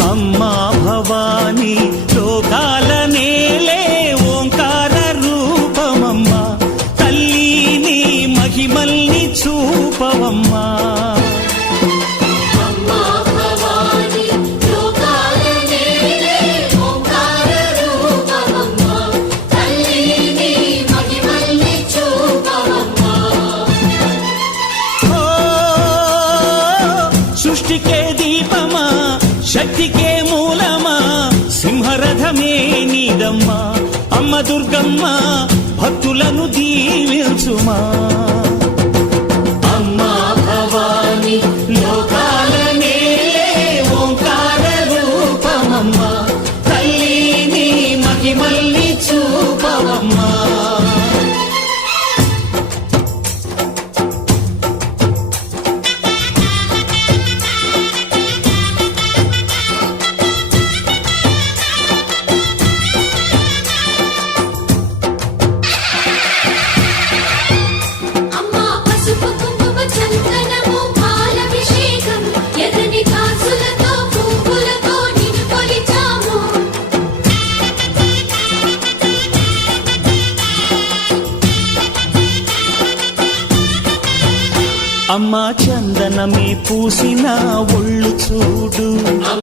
అమ్మా భవాని లోకాల నేలే ఓంకార రూపమమ్మా, తల్లి నీ మహిమల్ని చూపవమ్మా. సృష్టికే దీపమా, శక్తికే మూలమా, సింహరథమే నీదమ్మా. అమ్మ దుర్గమ్మ భక్తులను దీవించుమా. అమ్మా భవాని లోకాల నేలే ఓంకార రూపమమ్మా, తల్లి నీ మహిమల్ని చూపవమ్మా. అమ్మా చందనమే పూసిన ఒళ్ళు చూడు.